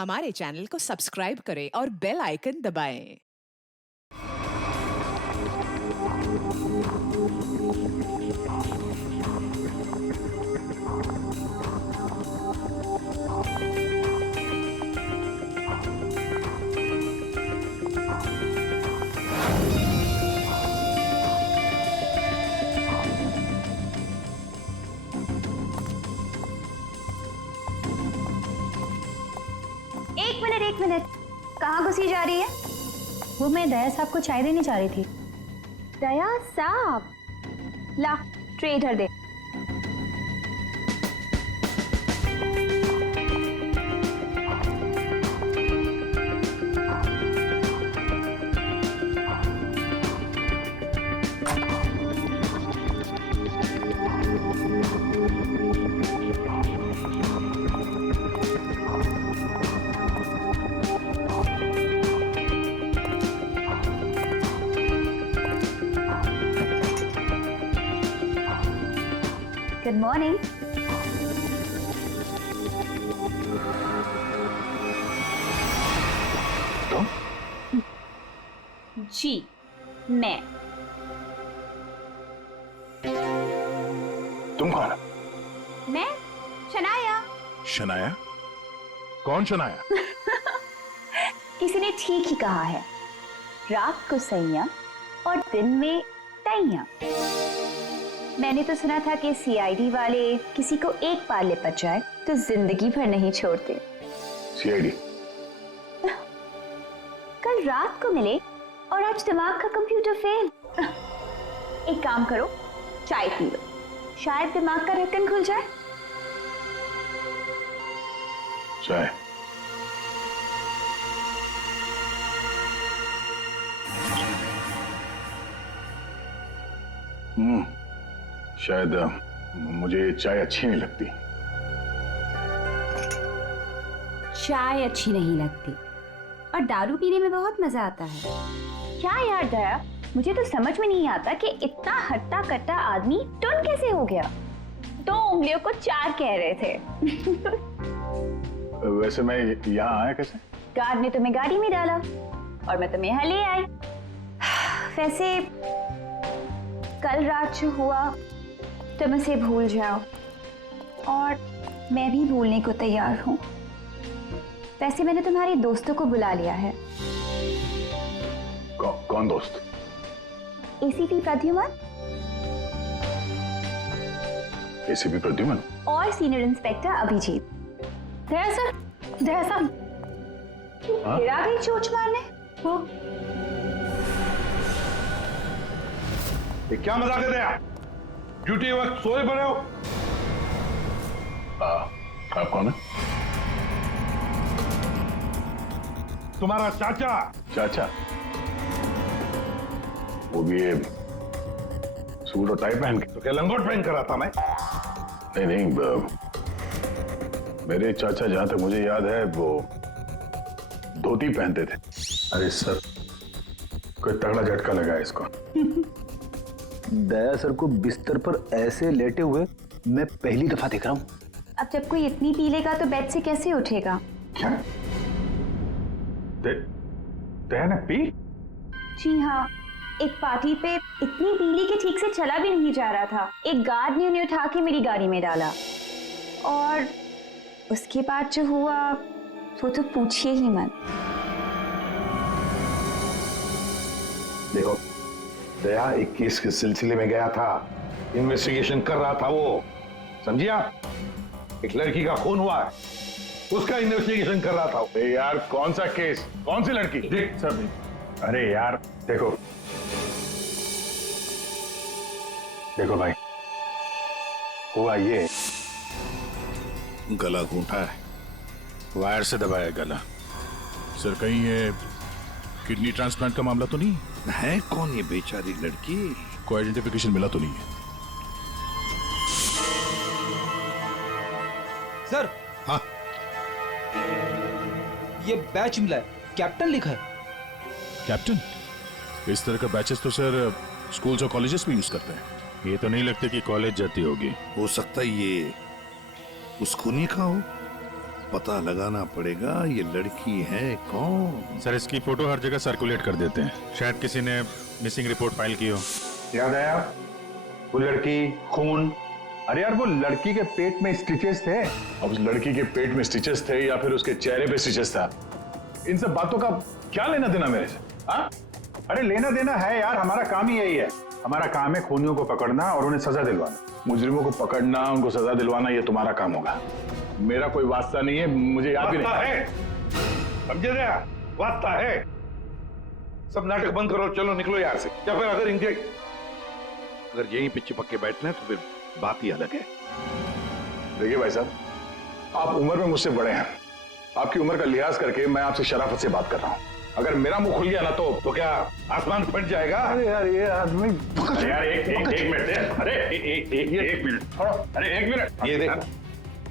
हमारे चैनल को सब्सक्राइब करें और बेल आइकन दबाएं। एक मिनट, कहाँ घुसी जा रही है? वो मैं दया साहब को चाय देने जा रही थी। दया साहब, ला ट्रे इधर दे। Good morning. जी मैं। तुम कौन? मैं शनाया। शनाया? कौन शनाया? किसी ने ठीक ही कहा है, रात को सैया और दिन में तैया। मैंने तो सुना था कि सीआईडी वाले किसी को एक बार लिपट जाए तो जिंदगी भर नहीं छोड़ते। सीआईडी? कल रात को मिले और आज दिमाग का कंप्यूटर फेल। एक काम करो, चाय पी लो, शायद दिमाग का ढक्कन खुल जाए। चाय? शायद मुझे चाय अच्छी नहीं लगती। चाय अच्छी नहीं लगती और दारू पीने में बहुत मजा आता है। क्या यार दया, मुझे तो समझ में नहीं आता कि इतना हट्टा कट्टा आदमी टुन कैसे हो गया। 2 उंगलियों को 4 कह रहे थे। वैसे मैं यहाँ आया कैसे? गार्ड ने तुम्हें गाड़ी में डाला और मैं तुम्हें यहाँ ले आई। वैसे कल रात जो हुआ तुम उसे भूल जाओ और मैं भी भूलने को तैयार हूँ। वैसे मैंने तुम्हारे दोस्तों को बुला लिया है। कौन दोस्त? एसीपी प्रद्युमन एसीपी प्रद्युमन और सीनियर इंस्पेक्टर अभिजीत। दया सर, दया साहब फिर आ गई चोट मारने। वो ये क्या मजाक है दया? ड्यूटी वक्त सोए पड़े हो? आप कौन है? तुम्हारा चाचा। चाचा? वो भी ये सूट और टाई पहन के? तो क्या लंगोट पहन कर आता मैं? नहीं, मेरे चाचा जहां तक मुझे याद है वो धोती पहनते थे। अरे सर, कोई तगड़ा झटका लगा है इसको। दया सर को बिस्तर पर ऐसे लेटे हुए मैं पहली दफा देख रहा हूँ। अब जब कोई इतनी पी लेगा तो बेड से कैसे उठेगा? क्या? दया ने पी? जी हाँ, एक पार्टी पे इतनी पी ली कि ठीक से चला भी नहीं जा रहा था। एक गार्ड ने उन्हें उठा के मेरी गाड़ी में डाला और उसके बाद जो हुआ वो तो पूछिए ही मत। देखो दया एक केस के सिलसिले में गया था, इन्वेस्टिगेशन कर रहा था वो, समझिया? एक लड़की का खून हुआ है, उसका इन्वेस्टिगेशन कर रहा था। यार कौन सा केस, कौन सी लड़की? देख सर, अरे यार देखो भाई, हुआ ये, गला घूंटा है, वायर से दबाया गला। सर कहीं ये किडनी ट्रांसप्लांट का मामला तो नहीं है? कौन ये बेचारी लड़की? कोई आइडेंटिफिकेशन मिला तो नहीं है? सर। हाँ, ये बैच मिला है, कैप्टन लिखा है। कैप्टन? इस तरह का बैचेस तो सर स्कूल्स और कॉलेजेस में यूज करते हैं। ये तो नहीं लगता कि कॉलेज जाती होगी। हो सकता है ये उस खूनी का हो। पता लगाना पड़ेगा ये लड़की है कौन। सर इसकी फोटो हर जगह सर्कुलेट कर देते हैं, शायद किसी ने मिसिंग रिपोर्ट फाइल की हो। याद आया वो लड़की, खून। अरे यार वो लड़की के पेट में स्टिचेस थे। अब उस लड़की के पेट में स्टिचेस थे या फिर उसके चेहरे पे स्टिचेस था, इन सब बातों का क्या लेना देना मेरे से? हाँ? अरे लेना देना है यार, हमारा काम ही यही है। हमारा काम है खूनियों को पकड़ना और उन्हें सजा दिलवाना। मुजरिमों को पकड़ना, उनको सजा दिलवाना, ये तुम्हारा काम होगा। मेरा कोई वास्ता नहीं है, मुझे याद भी नहीं है। समझे रहे? वास्ता है। सब नाटक बंद करो, चलो निकलो यहाँ से। या फिर अगर यहीं पे चिपक के बैठना है तो फिर बात ही अलग है। देखिए भाई साहब, आप उम्र में मुझसे बड़े हैं, आपकी उम्र का लिहाज करके मैं आपसे शराफत से बात कर रहा हूँ। अगर मेरा मुंह खुल गया ना तो क्या आसमान फट जाएगा? अरे यार ये आदमी, यार एक मिनट, अरे एक मिनट छोड़ो, अरे एक मिनट। ये देखो,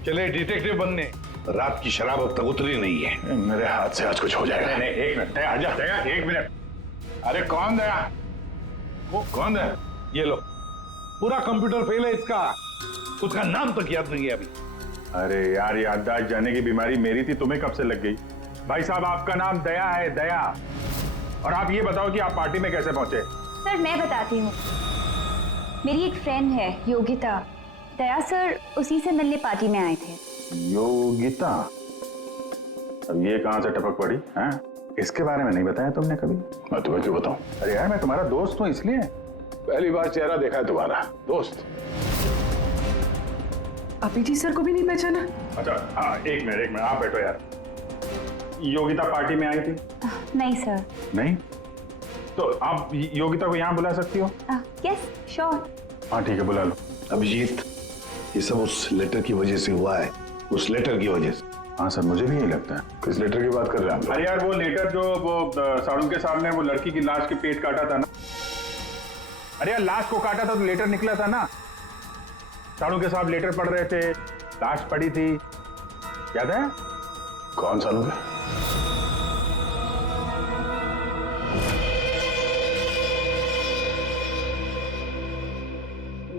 चले डिटेक्टिव बनने, रात की शराब अब तक उतरी नहीं है। मेरे हाथ से आज कुछ हो जाएगा। नहीं एक मिनट, आजा दया, एक मिनट। अरे कौन दया? वो कौन है? ये लो, पूरा कंप्यूटर फेल है इसका, उसका नाम तक याद नहीं है अभी। अरे यार याददाश्त जाने की बीमारी मेरी थी, तुम्हें कब से लग गई? भाई साहब आपका नाम दया है, दया। और आप ये बताओ कि आप पार्टी में कैसे पहुंचे? सर मैं बताती हूँ, मेरी एक फ्रेंड है योगिता, दया सर उसी से मिलने पार्टी में आए थे। योगिता? अब ये कहां से टपक पड़ी हैं? इसके बारे में नहीं बताया तुमने कभी? मैं तुम्हें क्यों बताऊं? अरे यार मैं तुम्हारा दोस्त हूँ इसलिए। पहली बार चेहरा देखा है तुम्हारा दोस्त। अभिजीत सर को भी नहीं पहचाना? अच्छा हाँ, एक मिनट आप बैठो यार। योगिता पार्टी में आई थी? नहीं सर। नहीं? तो आप योगिता को यहाँ बुला सकती हो? Yes sure. हाँ ठीक है, बुला लो। अभिजीत, ये सब उस लेटर की वजह से हुआ है, उस लेटर की वजह से। हाँ सर, मुझे भी यही लगता है। किस लेटर की बात कर रहे हैं आप? अरे यार वो लेटर जो वो साड़ू के साहब ने वो लड़की की लाश के पेट काटा था ना। अरे यार लाश को काटा था तो लेटर निकला था ना। साड़ू के साहब लेटर पढ़ रहे थे, लाश पड़ी थी, याद है? कौन साड़ू के?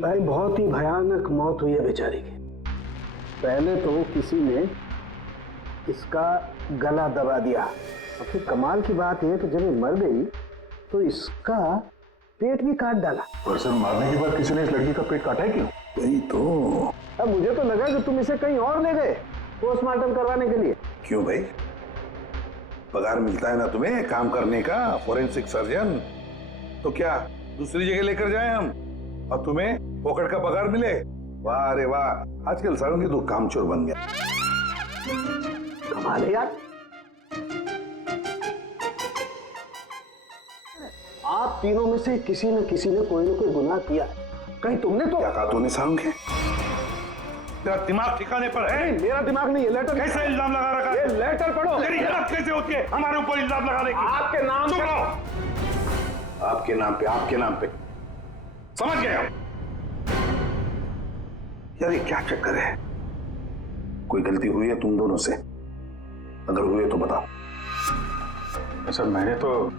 भाई बहुत ही भयानक मौत हुई है बेचारी की। पहले तो किसी ने इसका गला दबा दिया और फिर कमाल की बात यह कि जब ये मर गई तो इसका पेट भी काट डाला। और सर मारने के बाद किसी ने इस लड़की का पेट काटा है क्यों? यही तो। अब मुझे तो लगा कि तुम इसे कहीं और ले गए पोस्टमार्टम करवाने के लिए। क्यों भाई, पगार मिलता है ना तुम्हें काम करने का, फोरेंसिक सर्जन। तो क्या दूसरी जगह लेकर जाए हम और तुम्हें फोकट का पगार मिले? वाह रे वाह, आजकल सारों की तो कामचोर बन गया। कमाल है यार। आप तीनों में से किसी न किसी ने कोई न कोई गुनाह किया है। कहीं तुमने तो? क्या कहा तूने सारों के? तेरा दिमाग ठिकाने पर है? मेरा दिमाग नहीं है। लेटर कैसे इल्जाम लगा रखा है? ये लेटर पढ़ो। तेरी हिम्मत कैसे होती है हमारे ऊपर इल्जाम लगाने की? आपके नाम चुप पे। रहो। आपके नाम पे समझ गया यार, ये क्या चक्कर है? कोई गलती हुई है तुम दोनों से? अगर हुई है तो बताओ। सर मैंने तो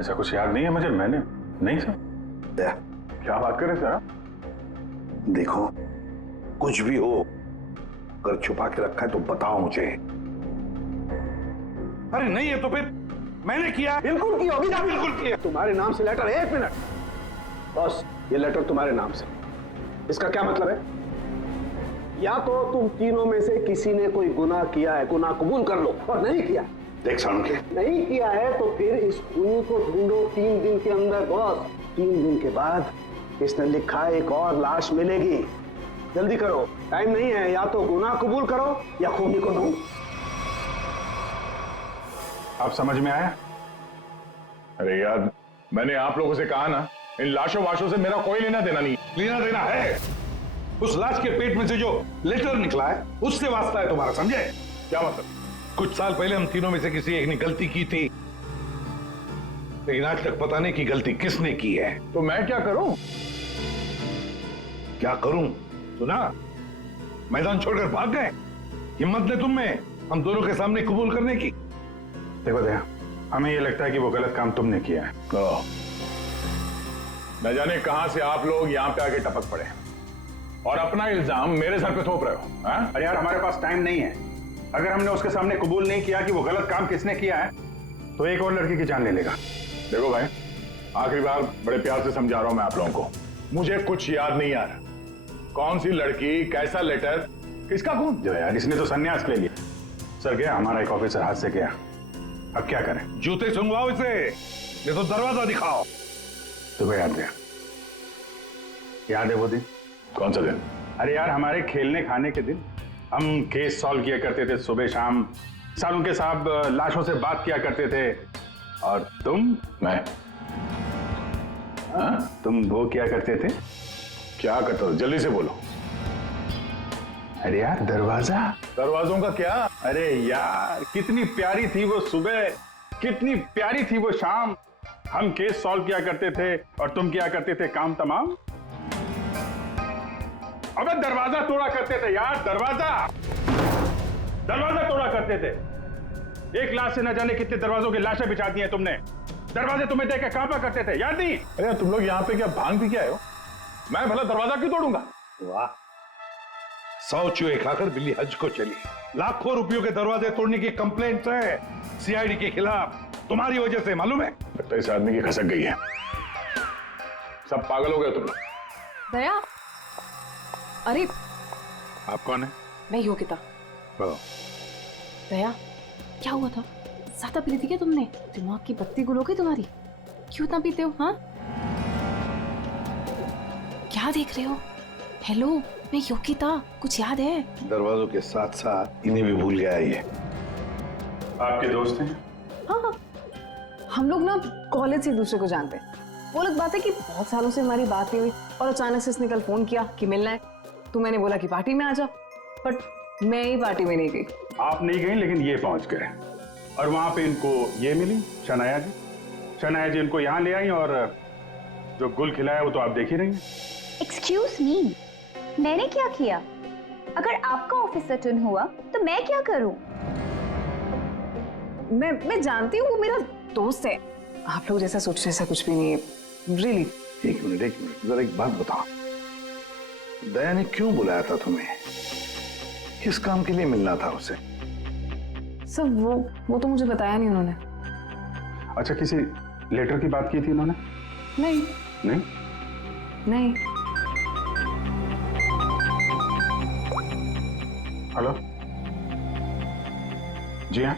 ऐसा कुछ याद नहीं है मुझे। मैंने नहीं सर। क्या बात कर रहे सर? देखो कुछ भी हो, अगर छुपा के रखा है तो बताओ मुझे। अरे नहीं है तो फिर मैंने किया। बिल्कुल की होगी। बिल्कुल किया। तुम्हारे नाम से लेटर। एक मिनट बॉस, ये लेटर तुम्हारे नाम से, इसका क्या मतलब है? या तो तुम तीनों में से किसी ने कोई गुनाह किया है, गुनाह कबूल कर लो, और नहीं किया। देख साणुके, नहीं किया है तो फिर इस खूनी को ढूंढो 3 दिन के अंदर बॉस। 3 दिन के बाद इसने लिखा एक और लाश मिलेगी। जल्दी करो, टाइम नहीं है। या तो गुनाह कबूल करो या खूनी को ढूंढो। आप समझ में आया? अरे यार मैंने आप लोगों से कहा ना, इन लाशों वाशों से मेरा कोई लेना देना नहीं। लेना देना है। उस लाश के पेट में से जो लेटर निकला है उससे वास्ता है तुम्हारा, समझे? क्या मतलब? कुछ साल पहले हम तीनों में से किसी एक ने गलती की थी, लेकिन आज तक पता नहीं कि गलती किसने की है। तो मैं क्या करूं? क्या करूं? सुना, मैदान छोड़कर भाग गए। हिम्मत ने तुम में हम दोनों के सामने कबूल करने की। देखो दया, हमें ये लगता है कि वो गलत काम तुमने किया है। न जाने कहां से आप लोग यहां पे आके टपक पड़े और अपना इल्जाम मेरे सर पे थोप रहे हो। अरे यार हमारे पास टाइम नहीं है, अगर हमने उसके सामने कबूल नहीं किया कि वो गलत काम किसने किया है तो एक और लड़की की जान ले लेगा। देखो भाई, आखिरी बार बड़े प्यार से समझा रहा हूं मैं आप लोगों को, मुझे कुछ याद नहीं आ रहा। कौन सी लड़की, कैसा लेटर, किसका खून? जो यार, इसने तो संन्यास ले लिया। सर गया, हमारा एक ऑफिसर हाथ से गया, अब क्या करें? जूते सुंगवाओ इसे, ये तो दरवाजा दिखाओ। तुम्हें याद है? याद है वो दिन? कौन सा दिन? अरे यार, हमारे खेलने खाने के दिन हम केस सॉल्व किया करते थे सुबह शाम, सालुंके के साहब लाशों से बात किया करते थे, और तुम? मैं? तुम वो किया करते थे? क्या करता था? जल्दी से बोलो। अरे यार, दरवाजा। दरवाजों का क्या? अरे यार, कितनी प्यारी थी वो सुबह, कितनी प्यारी थी वो शाम। हम केस सॉल्व किया करते थे और तुम किया करते थे काम तमाम। अबे दरवाजा तोड़ा करते थे यार, दरवाजा तोड़ा करते थे। एक लाश से न जाने कितने दरवाजों की लाशें बिछा दी हैं तुमने। दरवाजे तुम्हें देख के कांपा करते थे, याद नहीं? अरे तुम लोग यहाँ पे क्या भांग पी के आए हो? मैं भला दरवाजा क्यों तोड़ूंगा? वाह, 100 चूहे खाकर बिल्ली हज को चली। लाखों रुपयों के दरवाजे तोड़ने की कंप्लेंट है सीआईडी के खिलाफ, तुम्हारी वजह से, मालूम है? लगता है इस आदमी की खसक गई है। सब पागल हो गए तुम लोग। दया, अरे आप कौन है? मैं योगिता। बताओ। दया, क्या हुआ था? ज्यादा पी थी क्या तुमने? दिमाग की बत्ती गुल हो गई तुम्हारी? क्यों इतना पीते हो? हाँ, क्या देख रहे हो? हेलो, मैं योगिता, कुछ याद है? दरवाजों के साथ साथ इन्हें भी भूल गया ये। आपके दोस्त हैं? हाँ, हम लोग ना कॉलेज से एक दूसरे को जानते हैं। वो अलग बात है कि बहुत सालों से हमारी बात नहीं हुई और अचानक से इसने कल फोन किया कि मिलना है, तो मैंने बोला कि पार्टी में आ जा, बट मैं ही पार्टी में नहीं गई। आप नहीं गई, लेकिन ये पहुंच गए और वहां पे इनको ये मिली, शनाया जी। शनाया जी इनको यहाँ ले आई और जो गुल खिलाया वो तो आप देख ही रही हैं। एक्सक्यूज मी, मैंने क्या किया? अगर आपका ऑफिसर टर्न हुआ तो मैं क्या करूं? मैं जानती हूँ वो मेरा दोस्त है। आप लोग जैसा सोच रहे ऐसा कुछ भी नहीं है, रियली। एक मिनट, जरा एक बात बताओ, दया ने क्यों बुलाया था तुम्हें? किस काम के लिए मिलना था उसे? सर वो तो मुझे बताया नहीं उन्होंने। अच्छा, किसी लेटर की बात की थी उन्होंने? नहीं नहीं? नहीं। हेलो, जी हाँ।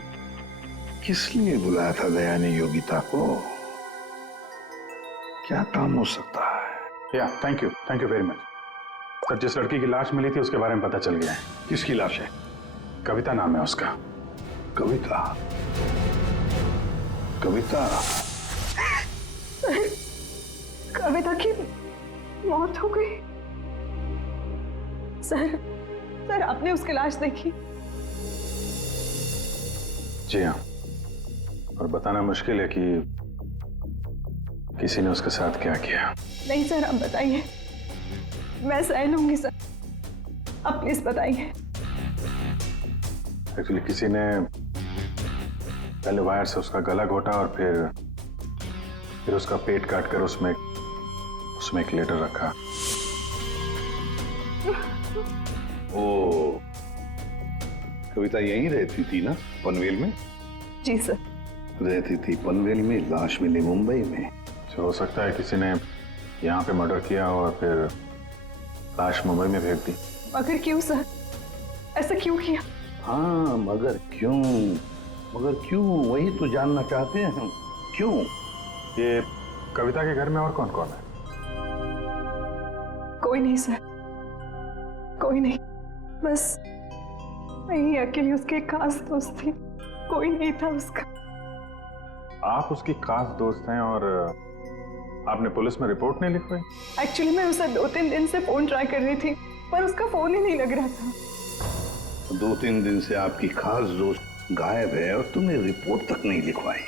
किस लिए बुलाया था दया ने योगिता को? क्या काम हो सकता है? या thank you very much sir. जिस लड़की की लाश मिली थी उसके बारे में पता चल गया है। किसकी लाश है? कविता नाम है उसका। कविता? कविता की मौत हो गई। सर आपने उसकी लाश देखी? जी हाँ, और बताना मुश्किल है कि किसी ने उसके साथ क्या किया। नहीं सर, आप बताइए, मैं सह लूंगी सर, आप प्लीज बताइए। एक्चुअली किसी ने पहले वायर से उसका गला घोटा और फिर उसका पेट काट कर उसमें एक लेटर रखा। ओ, कविता यहीं रहती थी ना, पनवेल में? जी सर। रहती थी पनवेल में, लाश मिली मुंबई में। हो सकता है किसी ने यहाँ पे मर्डर किया और फिर लाश मुंबई में फेंक दी। मगर क्यों सर? ऐसा क्यों किया? हाँ, मगर क्यों वही तो जानना चाहते हैं हम। क्यों? ये कविता के घर में और कौन कौन है? कोई नहीं सर, कोई नहीं, बस मैं ही अकेली उसके खास दोस्त थी, कोई नहीं था उसका। आप उसकी खास दोस्त हैं और आपने पुलिस में रिपोर्ट नहीं लिखवाई? एक्चुअली मैं उसे 2-3 दिन से फोन ट्राई कर रही थी पर उसका फोन ही नहीं लग रहा था। 2-3 दिन से आपकी खास दोस्त गायब है और तुमने रिपोर्ट तक नहीं लिखवाई,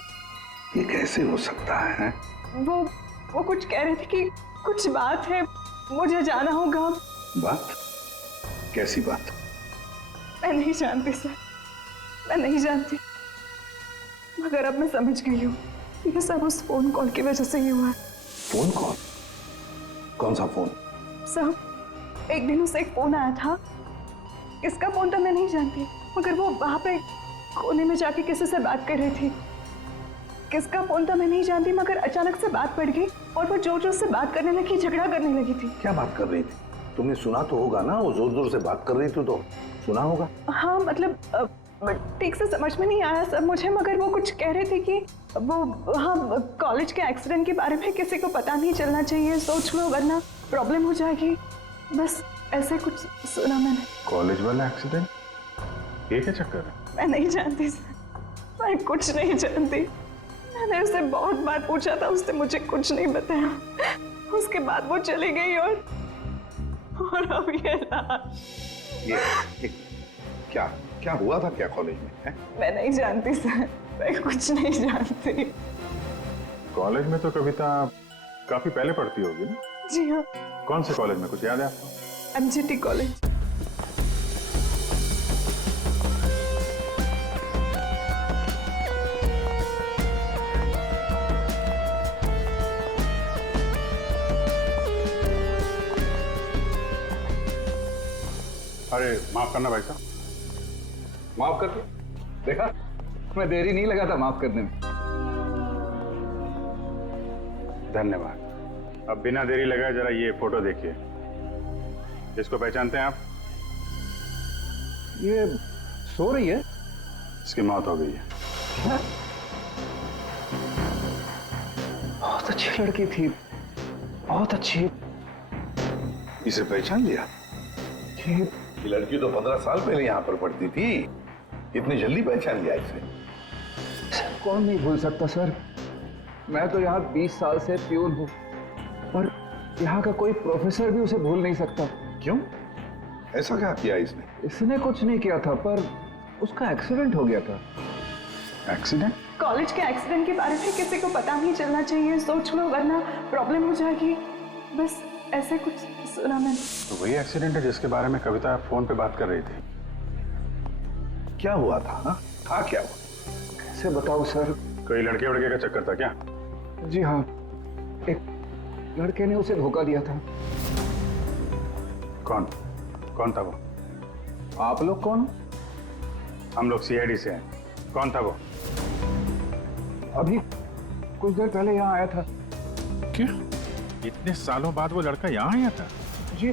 ये कैसे हो सकता है? वो कुछ कह रहे थे कि कुछ बात है, मुझे जाना होगा। बात? कैसी बात? मैं नहीं जानती सर, मैं नहीं जानती, मगर अब मैं समझ गई हूँ ये सब उस फोन कॉल की वजह से ही हुआ है। Phone call? कौन सा फोन? सर, एक दिन उसे एक फोन आया था, किसका फोन था मैं नहीं जानती, मगर वो वहां पे कोने में जाके किसी से बात कर रही थी। किसका फोन था मैं नहीं जानती, मगर अचानक से बात बढ़ गई और वो जोर जोर से बात करने लगी, झगड़ा करने लगी थी। क्या बात कर रही थी? तुमने सुना तो होगा ना, वो जोर जोर से बात कर रही थी तो सुना होगा। हाँ मतलब ठीक से समझ में नहीं आया सब मुझे, मगर वो कुछ कह रहे थे कि वो हाँ कॉलेज के एक्सीडेंट के बारे में किसी को पता नहीं चलना चाहिए, सोच लो वरना प्रॉब्लम हो जाएगी। बस ऐसे कुछ सुना मैंने। कॉलेज वाला एक्सीडेंट? ये क्या चक्कर है? मैं नहीं जानती सर, मैं कुछ नहीं जानती। मैंने उसे बहुत बार पूछा था, उसने मुझे कुछ नहीं बताया। उसके बाद वो चली गई और अब ये क्या क्या हुआ था क्या कॉलेज में है? मैं नहीं जानती सर, मैं कुछ नहीं जानती। कॉलेज में तो कविता काफी पहले पढ़ती होगी ना? जी हाँ। कौन से कॉलेज में, कुछ याद है आपको? MGT college. अरे माफ करना भाई साहब। माफ कर दो। देखा, मैं देरी नहीं लगा था माफ करने में। धन्यवाद। अब बिना देरी लगाए जरा ये फोटो देखिए। इसको पहचानते हैं आप? ये सो रही है। इसकी मौत हो गई है। क्या? बहुत अच्छी लड़की थी, बहुत अच्छी। इसे पहचान लिया? ये लड़की तो 15 साल पहले यहाँ पर पढ़ती थी, इतनी जल्दी पहचान लिया इसे? कौन नहीं भूल सकता सर, मैं तो यहाँ 20 साल से प्यून हूँ और यहाँ का कोई प्रोफेसर भी उसे भूल नहीं सकता। क्यों? ऐसा क्या किया इसने? इसने कुछ नहीं किया था, पर उसका एक्सीडेंट हो गया था। एक्सीडेंट? कॉलेज के एक्सीडेंट के बारे में किसी को पता नहीं चलना चाहिए, सोच लो वरना प्रॉब्लम हो जाएगी। बस ऐसे कुछ सुना मैंने। तो वही एक्सीडेंट है जिसके बारे में कविता फोन पे बात कर रही थी। क्या हुआ था? हाँ? था क्या हुआ? कैसे बताऊं सर? कोई लड़के वड़के का चक्कर था क्या? जी हाँ, एक लड़के ने उसे धोखा दिया था। कौन? कौन था वो? आप लोग कौन? हम लोग CID से हैं। कौन था वो? अभी कुछ देर पहले यहाँ आया था। क्या? इतने सालों बाद वो लड़का यहाँ आया था? जी,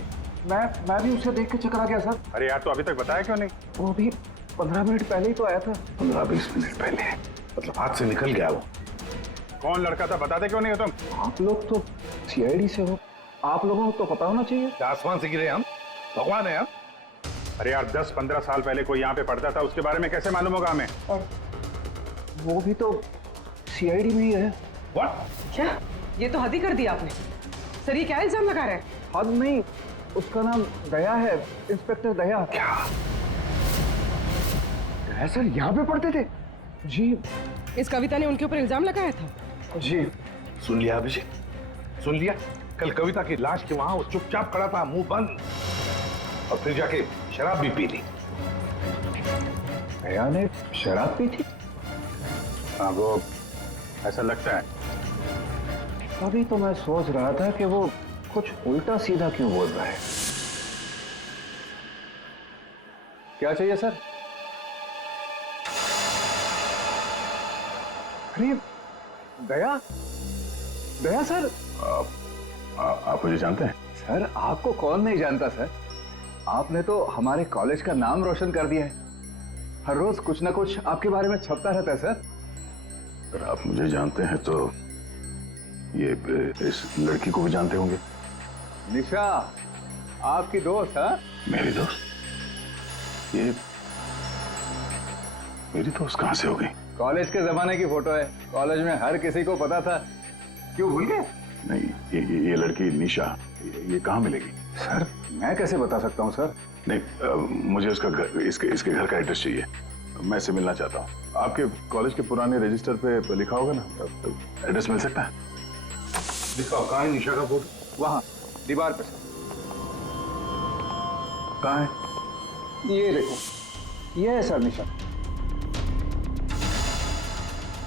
मैं भी उसे देख के चकरा गया सर। अरे यार, तो अभी तक बताया क्यों नहीं? वो अभी 15 मिनट पहले ही तो आया था। 15-20 मिनट पहले? मतलब हाथ से निकल गया वो। कौन लड़का था बताते क्यों नहीं हो तुम? आप लोग तो CID से हो, आप लोगों को तो पता होना चाहिए। आसमान से गिरे हम? भगवान है हम? अरे यार, 10-15 साल पहले कोई यहाँ पे पढ़ता था, उसके बारे में कैसे मालूम होगा हमें? और वो भी तो CID में ही है। What? क्या? ये तो हद ही कर दिया आपने। सर ये क्या इल्जाम लगा रहे हैं? हद नहीं, उसका नाम दया है, इंस्पेक्टर दया। क्या? दया सर यहाँ पे पढ़ते थे? जी। इस कविता ने उनके ऊपर इल्जाम लगाया था? जी। सुन लिया अभिषेक, सुन लिया? कल कविता की लाश के वहां वो चुपचाप खड़ा था, मुंह बंद, और फिर जाके शराब भी पी ली। दया ने शराब पी थी? हाँ, वो ऐसा लगता है। अभी तो मैं सोच रहा था कि वो कुछ उल्टा सीधा क्यों बोल रहा है। क्या चाहिए सर? अरे दया, दया सर। आप मुझे जानते हैं? सर आपको कौन नहीं जानता सर, आपने तो हमारे कॉलेज का नाम रोशन कर दिया है। हर रोज कुछ ना कुछ आपके बारे में छपता रहता है सर। अगर आप मुझे जानते हैं तो ये इस लड़की को भी जानते होंगे। निशा आपकी दोस्त है? मेरी दोस्त? ये मेरी दोस्त कहां से हो गई? कॉलेज के जमाने की फोटो है, कॉलेज में हर किसी को पता था। क्यों भूल गए? नहीं, ये लड़की निशा, ये कहाँ मिलेगी? सर मैं कैसे बता सकता हूँ सर? नहीं, मुझे उसका घर, इसके घर का एड्रेस चाहिए। मैं इससे मिलना चाहता हूँ। आपके कॉलेज के पुराने रजिस्टर पे लिखा होगा ना, एड्रेस मिल सकता है? दिखाओ, कहाँ है निशा का फोटो? वहाँ दीवार पे सर। कहाँ है? ये देखो, ये है सर निशा।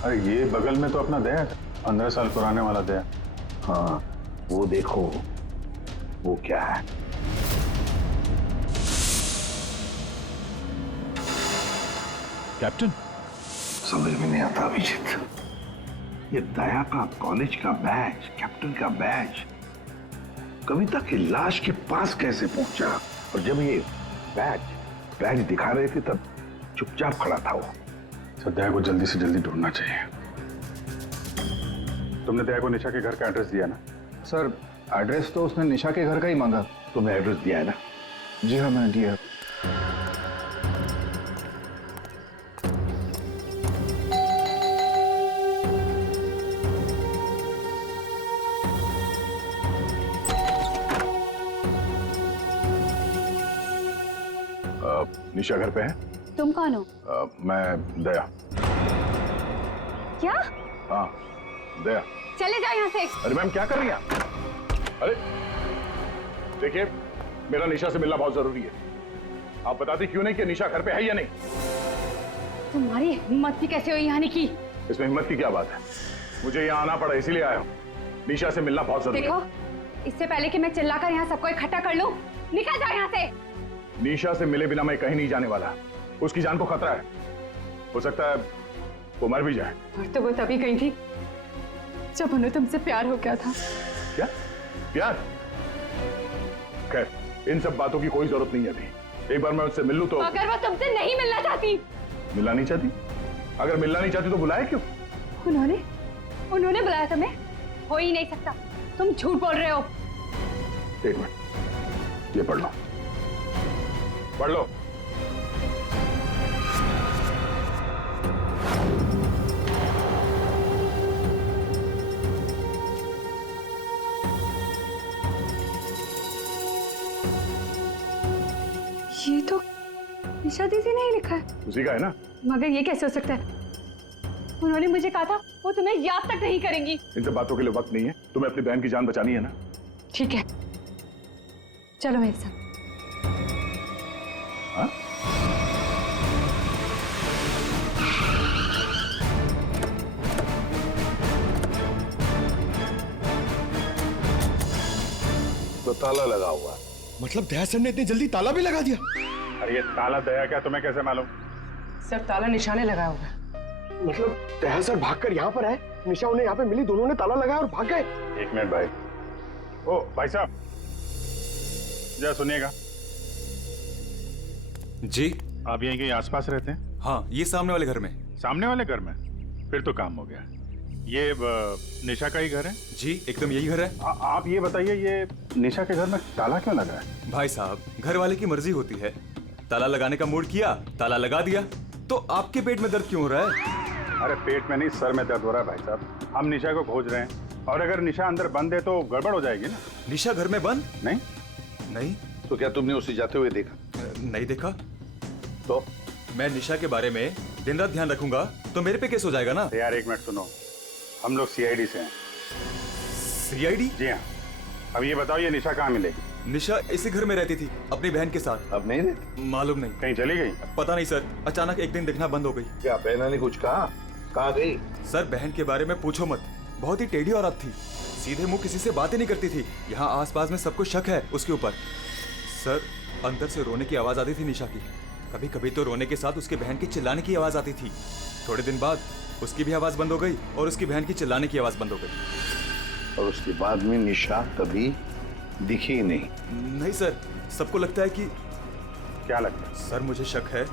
अरे ये बगल में तो अपना दया है, 15 साल पुराने वाला दया। हाँ, वो देखो, वो क्या है? कैप्टन, समझ में नहीं आता अभिजीत, ये दया का कॉलेज का बैच, कैप्टन का बैच कविता की लाश के पास कैसे पहुंचा? और जब ये बैच दिखा रहे थे तब चुपचाप खड़ा था वो। सर, दया को जल्दी से जल्दी ढूंढना चाहिए। तुमने दया को निशा के घर का एड्रेस दिया ना? सर एड्रेस तो उसने निशा के घर का ही मांगा। तुमने एड्रेस दिया है ना? जी हाँ, मैंने दिया। निशा घर पे है? तुम कौन हो? मैं दया। क्या? हाँ, दया। चले जाओ यहाँ से। अरे मैम, क्या कर रही हैं आप? अरे देखिए, मेरा निशा से मिलना बहुत जरूरी है। आप बताती क्यों नहीं कि निशा घर पे है या नहीं? तुम्हारी हिम्मत भी कैसे हुई आने की? इसमें हिम्मत की क्या बात है? मुझे यहाँ आना पड़ा, इसीलिए आया हूँ। निशा से मिलना बहुत जरूरी है। देखो, इससे पहले कि मैं चिल्लाकर यहाँ सबको इकट्ठा कर लूँ, निकल जाओ यहाँ से। निशा से मिले बिना मैं कहीं नहीं जाने वाला। उसकी जान को खतरा है, हो सकता है वो मर भी जाए। और तो वो तभी गई थी जब उन्हें तुमसे प्यार हो गया था। क्या प्यार? खैर, इन सब बातों की कोई जरूरत नहीं है अभी। एक बार मैं उससे मिल लूं तो। अगर वो तुमसे नहीं मिलना चाहती? मिलना नहीं चाहती? अगर मिलना नहीं चाहती तो बुलाया क्यों? उन्होंने बुलाया तुम्हें? हो ही नहीं सकता, तुम झूठ बोल रहे हो। एक मिनट, ये पढ़ लो, पढ़ लो। ये तो निशा दीदी ने ही लिखा है। उसी का है ना? मगर ये कैसे हो सकता है? उन्होंने मुझे कहा था वो तुम्हें याद तक नहीं करेंगी। इन सब बातों के लिए वक्त नहीं है। तुम्हें अपनी बहन की जान बचानी है ना? ठीक है, चलो मेरे साथ। हाँ? तो ताला लगा हुआ है। मतलब दया सर ने इतनी जल्दी ताला भी लगा दिया? अरे ये ताला दया क्या, तुम्हें कैसे मालूम? सर, ताला निशाने लगाया होगा। मतलब दया सर भागकर यहाँ पर आए, निशा उन्हें यहाँ पे मिली, दोनों ने ताला लगाया और भाग गए। एक मिनट भाई। ओ भाई साहब, जरा सुनिएगा। जी, आप यहीं कहीं आसपास रहते हैं? हाँ, ये सामने वाले घर में। सामने वाले घर में? फिर तो काम हो गया। ये निशा का ही घर है? जी, एकदम यही घर है। आप ये बताइए, ये निशा के घर में ताला क्यों लगा है? भाई साहब, घर वाले की मर्जी होती है। ताला लगाने का मूड किया, ताला लगा दिया। तो आपके पेट में दर्द क्यों हो रहा है? अरे पेट में नहीं, सर में दर्द हो रहा है भाई साहब। हम निशा को खोज रहे हैं और अगर निशा अंदर बंद है तो गड़बड़ हो जाएगी ना। निशा घर में बंद? नहीं। नहीं? तो क्या तुमने उसे जाते हुए देखा? नहीं देखा। तो मैं निशा के बारे में दिन रात ध्यान रखूंगा तो मेरे पे केस हो जाएगा ना। यार एक मिनट सुनो, हम लोग सीआईडी से हैं। सीआईडी? जी हाँ। अब ये बताओ, ये निशा कहाँ मिलेगी? निशा इसी घर में रहती थी अपनी बहन के साथ। अब नहीं रहती? मालूम नहीं, कहीं चली गई? पता नहीं सर, अचानक एक दिन दिखना बंद हो गई। क्या बहना ने कुछ कहा? कहाँ गई? सर, बहन के बारे में पूछो मत, बहुत ही टेढ़ी औरत थी। सीधे मुंह किसी से बातें नहीं करती थी। यहाँ आसपास में सबको शक है उसके ऊपर। सर, अंदर से रोने की आवाज आती थी निशा की। कभी कभी तो रोने के साथ उसके बहन की चिल्लाने की आवाज आती थी। थोड़े दिन बाद उसकी भी आवाज बंद हो गई और उसकी बहन की चिल्लाने की आवाज बंद हो गई। और उसके बाद में निशा कभी दिखी ही नहीं? नहीं सर, सबको लगता है कि। क्या लगता है? सर, मुझे शक है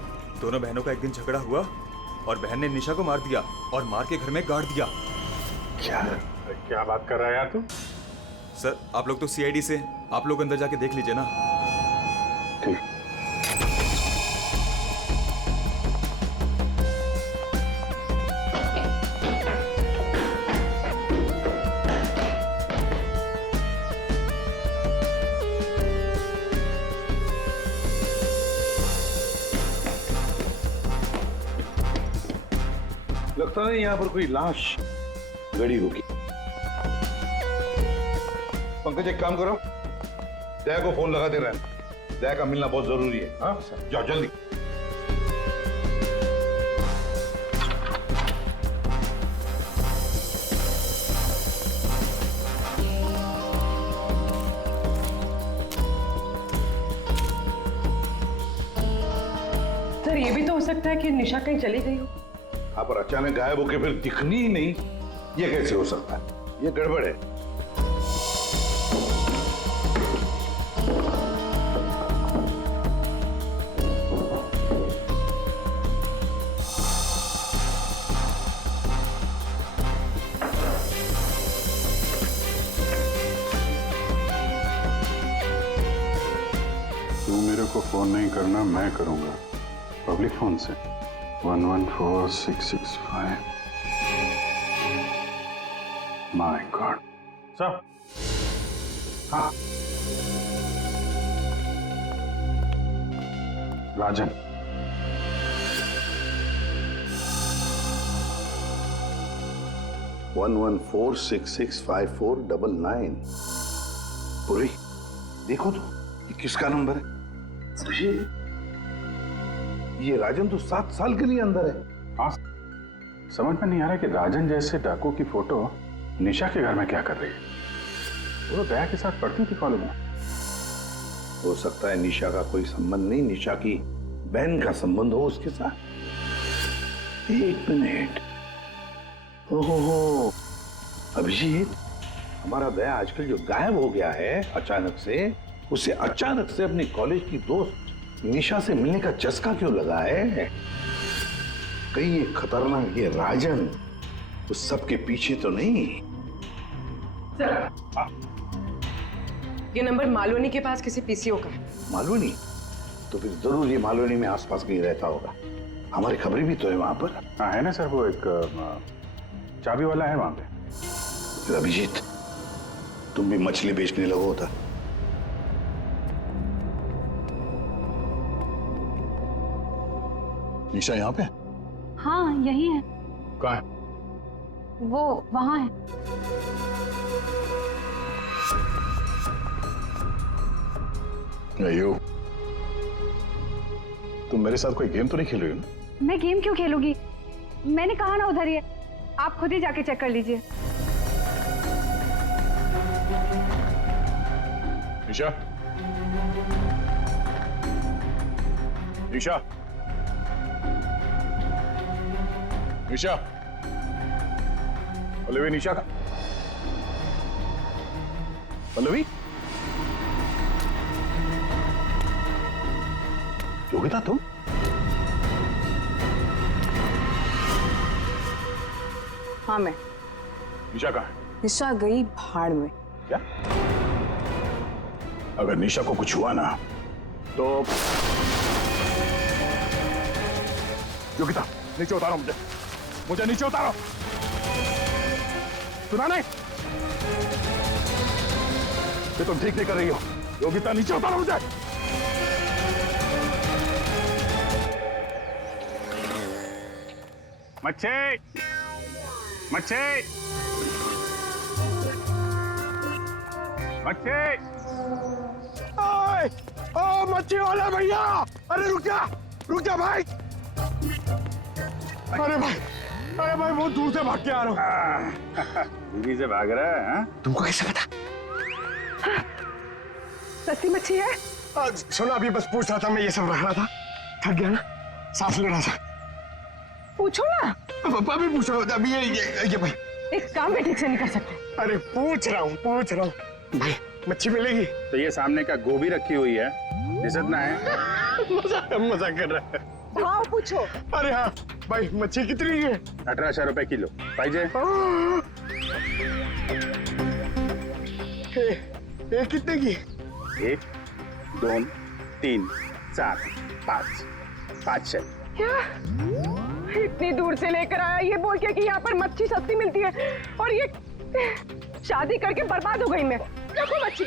दोनों बहनों का एक दिन झगड़ा हुआ और बहन ने निशा को मार दिया और मार के घर में गाड़ दिया। क्या बात कर रहा है यार तू? सर, आप लोग तो सीआईडी से, आप लोग अंदर जाके देख लीजिए ना। ठीक। लगता नहीं यहाँ पर कोई लाश गड़ी होगी। पंकज, एक काम करो, दया को फोन लगा दे रहे हैं। दया का मिलना बहुत जरूरी है। हाँ जाओ जल्दी। सर, ये भी तो हो सकता सकता है कि निशा कहीं चली गई हो। हाँ, पर अचानक गायब होके फिर दिखनी ही नहीं, ये कैसे हो सकता है? ये गड़बड़ है। तू मेरे को फोन नहीं करना, मैं करूंगा पब्लिक फोन से। 114665। My God. सर। हाँ, राजन। वन 114665499। पूरी देखो तो, ये किसका नंबर है? ये राजन तो 7 साल के लिए अंदर है। हाँ, समझ में नहीं आ रहा कि राजन जैसे डाकू की फोटो निशा के घर में क्या कर रही है। वो तो दया के साथ पढ़ती थी कॉलेज में। हो सकता है निशा का कोई संबंध नहीं, निशा की बहन का संबंध हो उसके साथ। एक मिनट। ओहो, अभिजीत, हमारा दया आजकल जो गायब हो गया है अचानक से, उसे अचानक से अपनी कॉलेज की दोस्त निशा से मिलने का चस्का क्यों लगा है? कहीं ये खतरनाक ये राजन उस सब के पीछे तो नहीं? ये नंबर मालवनी के पास किसी पीसीओ का है। मालवनी? तो फिर जरूर ये मालवनी में आसपास कहीं रहता होगा। हमारी खबरें भी तो है वहां पर। हाँ है ना सर, वो एक चाबी वाला है वहां पे। फिर अभिजीत, तुम भी मछली बेचने लगो होता। निशा यहाँ पे? हाँ यही है। कहाँ है? वो वहाँ है। यो, तुम मेरे साथ कोई गेम तो नहीं खेल रही हो ना? मैं गेम क्यों खेलूंगी? मैंने कहा ना उधर ही है, आप खुद ही जाके चेक कर लीजिए। निशा, निशा, निशा, पल्लवी, निशा का पल्लवी, योगिता तुम? हाँ मैं। निशा कहाँ है? निशा गई भाड़ में। क्या? अगर निशा को कुछ हुआ ना तो योगिता, नीचे उतारो मुझे नीचे उतारो। सुना नहीं? ये तुम ठीक नहीं कर रही हो। योगिता, नीचे उतारो मुझे। मच्छी, मच्छी, मच्छी। ओ मच्छी वाला भैया, अरे रुक जा भाई। अरे भाई बहुत दूर से भाग के आ रहा हूँ। बीवी से भाग रहा है? हाँ? तुमको कैसे पता? सस्ती मच्छी है? सुना, अभी बस पूछ रहा था, मैं ये सब रख रहा था, थक गया ना, सांस ले रहा था। पूछो ना। पापा भी पूछ रहा था अभी। ये भाई एक काम भी ठीक से नहीं कर सकते। अरे पूछ रहा हूँ भाई, मच्छी मिलेगी? तो ये सामने का गोभी रखी हुई है, इज्जत ना है। मजाक कर रहा है। भाव पूछो। अरे हाँ भाई, मच्छी कितनी है? 1800 रुपए किलो। पाइजे? ये कितने की? 1, 2, 3, 4, 5, 500। क्या? इतनी दूर से लेकर आया ये बोल के कि यहाँ पर मच्छी सस्ती मिलती है, और ये शादी करके बर्बाद हो गई मैं। देखो मच्छी।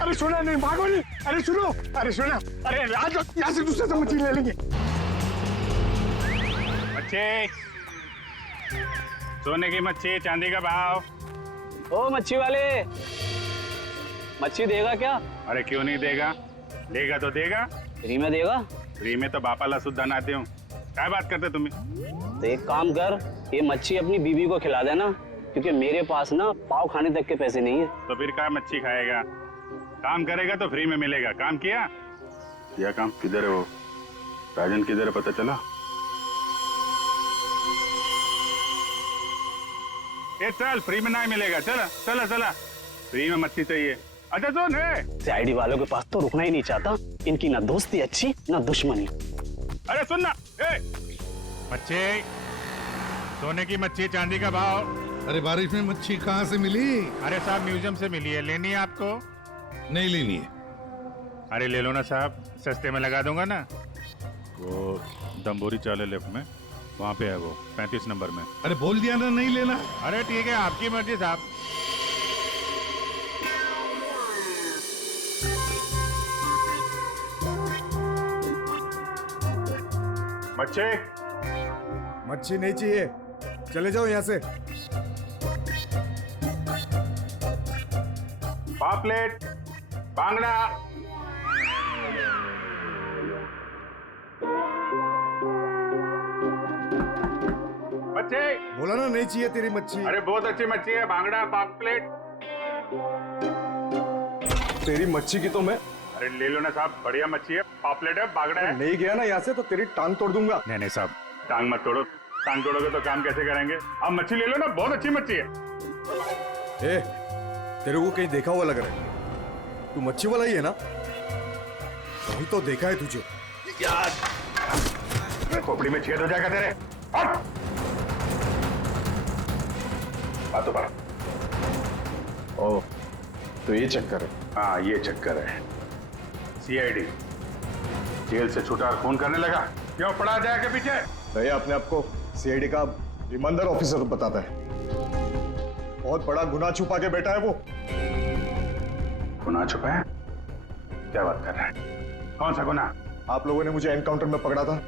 अरे सुना नहीं, भागो नहीं। अरे सुनो, अरे सुना, अरे आज यहाँ से दूसरे से मच्छी ले लेंगे। मच्छी, सोने की मच्छी, चांदी का भाव। ओ मच्छी वाले, मच्छी देगा क्या? अरे क्यों नहीं देगा, लेगा तो देगा। फ्री में देगा? फ्री में तो बापा ला शुद्ध आते हो। क्या बात करते तुम्हें? तो एक काम कर, ये मच्छी अपनी बीवी को खिला देना, क्योंकि मेरे पास ना पाव खाने तक के पैसे नहीं है। तो फिर क्या मच्छी खाएगा? काम करेगा तो फ्री में मिलेगा। काम किया? काम किधर है? वो राजन किधर है पता चला? ये चल, फ्री में नहीं मिलेगा। चला चला चला, फ्री में मच्छी चाहिए। अच्छा सुन है, सीआईडी वालों के पास तो रुकना ही नहीं चाहता। इनकी ना दोस्ती अच्छी ना दुश्मनी। अरे सुन ना, मच्छी, सोने की मच्छी, चांदी का भाव। अरे बारिश में मच्छी कहाँ से मिली? अरे साहब म्यूजियम से मिली है, लेनी है आपको? नहीं लेनी है। अरे ले लो ना साहब, सस्ते में लगा दूंगा ना। वो दम्बोरी चाले लेफ्ट में, वहाँ पे है वो 35 नंबर में। अरे बोल दिया ना नहीं लेना। अरे ठीक है, आपकी मर्जी साहब। मच्छी, मच्छी नहीं चाहिए, चले जाओ यहाँ से। पापलेट, बांगड़ा। मच्छी, बोला ना नहीं चाहिए तेरी मच्छी। अरे बहुत अच्छी मच्छी है, बांगड़ा, पापलेट। तेरी मच्छी की तो मैं। अरे ले लो ना साहब, बढ़िया मच्छी है, पापलेट है, बांगड़ा है। नहीं गया ना यहाँ से तो तेरी टांग तोड़ दूंगा। नहीं नहीं साहब, टांग मत तोड़ो। टांग तोड़ोगे तो काम कैसे करेंगे? आप मच्छी ले लो ना, बहुत अच्छी मच्छी है। ए, तेरे को कहीं देखा हुआ लग रहा है। तू मच्छी वाला ही है ना? कहीं तो देखा है तुझे। खोपड़ी में छेद हो जाएगा तेरे। हट! बातों पर। ओ, तो ये चक्कर है। हाँ ये चक्कर है। सीआईडी जेल से छूटा और खून करने लगा, क्यों पड़ा जाएगा पीछे? भैया अपने आप को सीआईडी का ईमानदार ऑफिसर बताता है। बहुत बड़ा गुनाह छुपा के बैठा है वो। गुनाह छुपा है? क्या बात कर रहा है? कौन सा गुनाह? आप लोगों ने मुझे एनकाउंटर में पकड़ा था।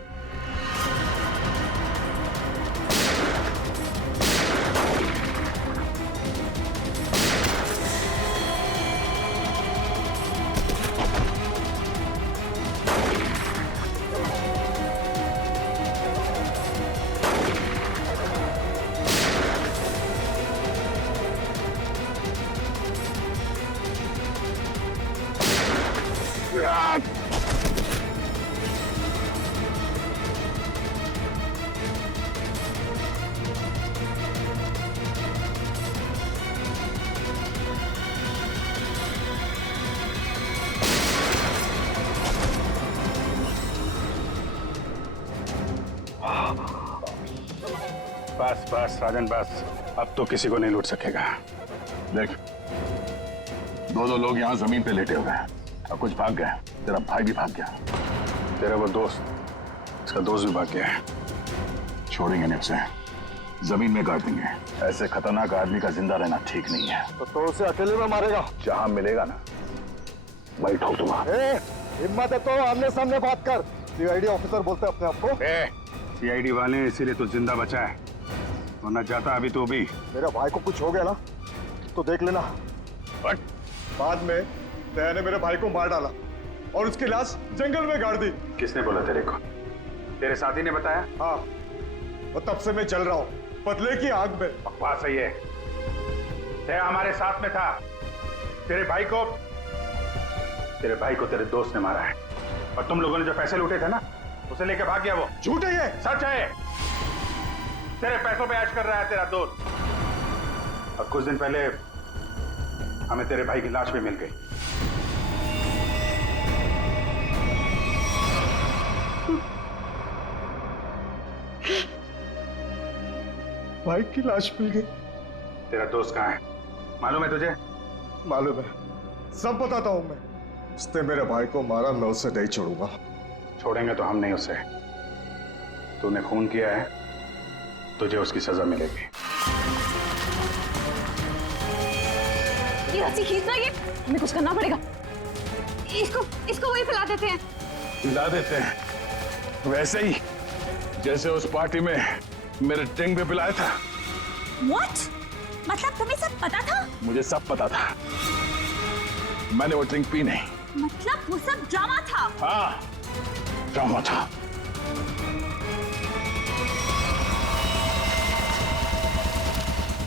बस बस राजन बस, अब तो किसी को नहीं लूट सकेगा। देख, दो लोग यहाँ जमीन पे लेटे हुए हैं और कुछ भाग गए। तेरा भाई भी भाग गया। तेरा वो दोस्त, इसका दोस्त भी भाग गया है। छोड़ेंगे नहीं उसे, जमीन में गाड़ देंगे। ऐसे खतरनाक आदमी का जिंदा रहना ठीक नहीं है। तो उसे अकेले में मारेगा? जहां मिलेगा ना वही ठोक दूंगा। हिम्मत है तो आमने सामने बात कर। सीआईडी ऑफिसर बोलते अपने आप को। सीआईडी वाले इसीलिए तो जिंदा बचा है, वरना जाता अभी तो भी। मेरा भाई को कुछ हो गया ना तो देख लेना। बट बाद में दया ने मेरे भाई को मार डाला और उसकी लाश जंगल में गाड़ दी। किसने बोला तेरे को? तेरे साथी ने बताया? हाँ, और तब से मैं चल रहा हूँ बदले की आग में। बकवास है ये। दया हमारे साथ में था। तेरे भाई को तेरे दोस्त ने मारा है, और तुम लोगों ने जो पैसे लूटे थे ना, उसे लेके भाग गया वो। झूठ है ये। सच है। तेरे पैसों पे ऐश कर रहा है तेरा दोस्त। और कुछ दिन पहले हमें तेरे भाई की लाश भी मिल गई। भाई की लाश मिल गई? तेरा दोस्त कहाँ है मालूम है तुझे? मालूम है, सब बताता हूं मैं। उसने मेरे भाई को मारा, मैं उसे नहीं छोड़ूंगा। छोड़ेंगे तो हम नहीं उसे। तूने खून किया है, तुझे उसकी सजा मिलेगी। ये रस्सी खींचना, ये हमें कुछ करना पड़ेगा। इसको वही पिला देते हैं। पिला देते हैं वैसे ही जैसे उस पार्टी में मेरे टिंग पे पिलाया था। What? मतलब तुम्हें सब पता था? मुझे सब पता था, मैंने वो ड्रिंक पी नहीं। मतलब वो सब ड्रामा था? हाँ, ड्रामा था।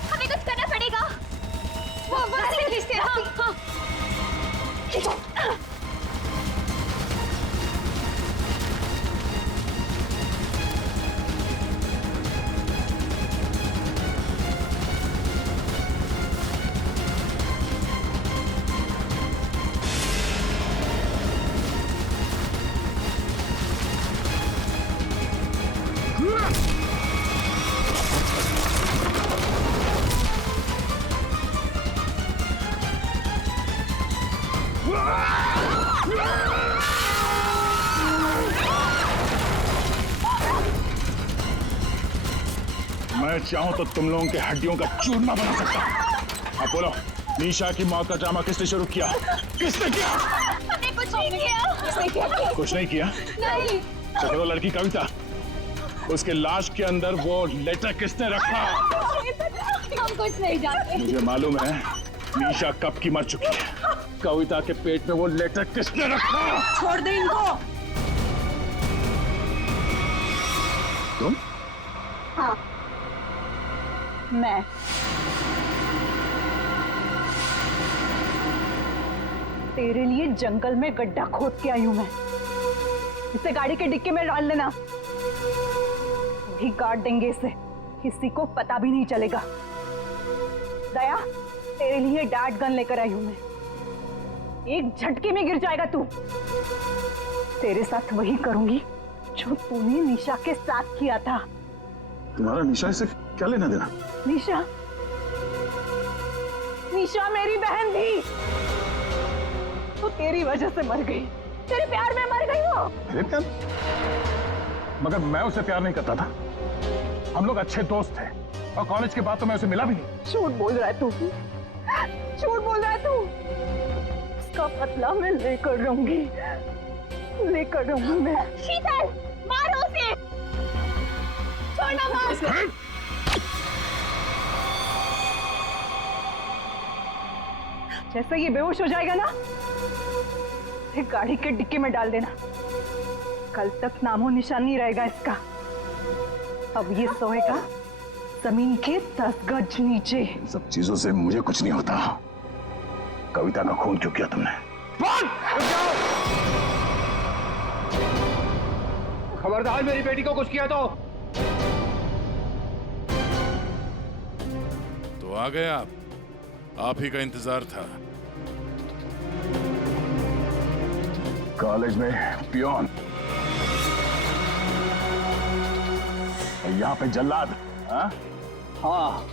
हमें कुछ करना पड़ेगा। खींचते हैं। हाँ। खींचो। मैं चाहूं तो तुम लोगों के हड्डियों का चूरमा बना सकता हूं। अब बोलो, निशा की मौत का ड्रामा किसने शुरू किया? किसने किया? हमने कुछ नहीं किया। किसने किया? कुछ नहीं किया? नहीं। तो वो लड़की कविता, उसके लाश के अंदर वो लेटर किसने रखा? हम कुछ नहीं जानते। मुझे मालूम है निशा कब की मर चुकी है। कविता के पेट में वो लेटर किसने रखा? छोड़ दे इनको। तुम? हाँ, मैं। तेरे लिए जंगल में गड्ढा खोद के आई हूं मैं। इसे गाड़ी के डिक्की में डाल देना, भी गाड़ देंगे इसे, किसी को पता भी नहीं चलेगा। दया, तेरे लिए डैड गन लेकर आई हूं मैं। एक झटके में गिर जाएगा तू। तेरे साथ वही करूंगी जो तूने निशा के साथ किया था। तुम्हारा निशा से क्या लेना देना? निशा, निशा मेरी बहन थी, तो तेरी वजह से मर गई। तेरे प्यार में मर गई वो। मेरे प्यार? मगर मैं उसे प्यार नहीं करता था। हम लोग अच्छे दोस्त थे और कॉलेज के बाद तो मैं उसे मिला भी नहीं। झूठ बोल रहा है तू, झूठ बोल रहा है तू। उसका बदला मैं लेकर रहूंगी, लेकर रहूंगी मैं। शीतल, मारो उसे। छोड़ना मत। जैसे ये बेहोश हो जाएगा ना, इसे गाड़ी के डिक्की में डाल देना। कल तक नामो निशान नहीं रहेगा इसका। अब ये सोएगा जमीन के 10 गज नीचे। सब चीजों से मुझे कुछ नहीं होता। कविता का खून क्यों किया तुमने? खबरदार, मेरी बेटी को कुछ किया तो आ गए आप ही का इंतजार था। कॉलेज में पियोन और यहाँ पे जल्लाद। हाँ,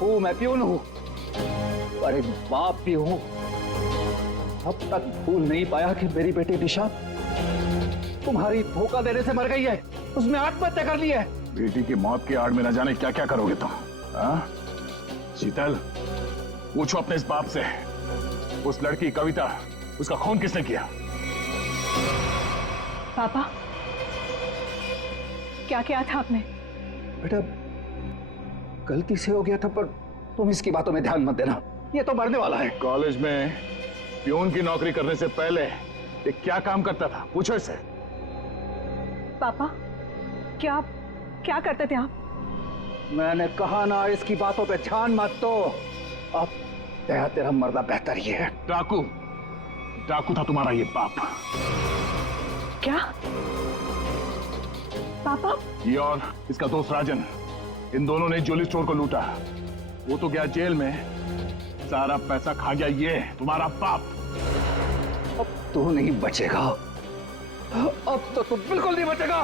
हूँ मैं, प्यून हूँ, पर एक बाप भी हूँ। अब तक भूल नहीं पाया कि मेरी बेटी निशा तुम्हारी धोखा देने से मर गई है। उसने आत्महत्या कर ली है। बेटी की मौत की आड़ में न जाने क्या क्या करोगे तुम। शीतल, पूछो अपने इस बाप से, उस लड़की कविता, उसका खून किसने किया? पापा, क्या किया था आपने? बेटा, गलती से हो गया था, पर तुम इसकी बातों में ध्यान मत देना। ये तो मरने वाला है। कॉलेज में पियून की नौकरी करने से पहले ये क्या काम करता था? पूछो इसे। पापा, क्या क्या करते थे आप? मैंने कहा ना, इसकी बातों पे ध्यान मत दो। अब तेरा मरना बेहतर ही है। डाकू, डाकू था तुम्हारा ये बाप। क्या पापा? ये और इसका दोस्त राजन, इन दोनों ने ज्वेलरी स्टोर को लूटा। वो तो गया जेल में, सारा पैसा खा गया ये तुम्हारा बाप। अब तू नहीं बचेगा, अब तो तू बिल्कुल नहीं बचेगा।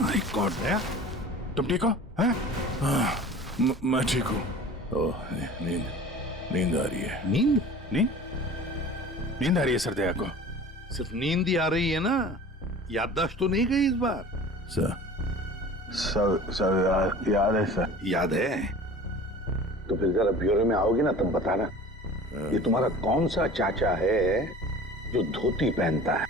माय गॉड, तुम ठीक हो? हैं? मैं ठीक हूँ। ओह, नींद आ रही है। नींद? नींद आ रही है सर दया को? सिर्फ नींद ही आ रही है ना, याददाश्त तो नहीं गई इस बार? सब याद है सर। याद है तो फिर जरा ब्यूरो में आओगे ना, तब बताना ये तुम्हारा कौन सा चाचा है जो धोती पहनता है।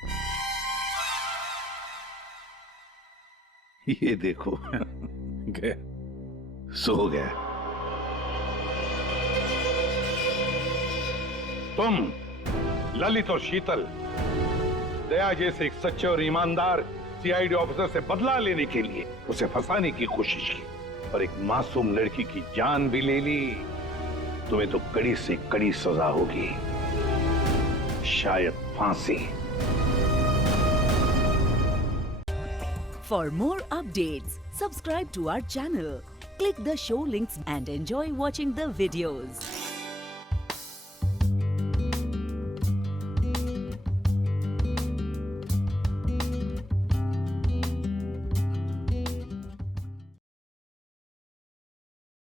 ये देखो गया, सो गया। तुम ललित और शीतल दया जैसे एक सच्चे और ईमानदार सीआईडी ऑफिसर से बदला लेने के लिए उसे फंसाने की कोशिश की और एक मासूम लड़की की जान भी ले ली। तुम्हें तो कड़ी से कड़ी सजा होगी, शायद फांसी। For more updates, subscribe to our channel, click the show links and enjoy watching the videos.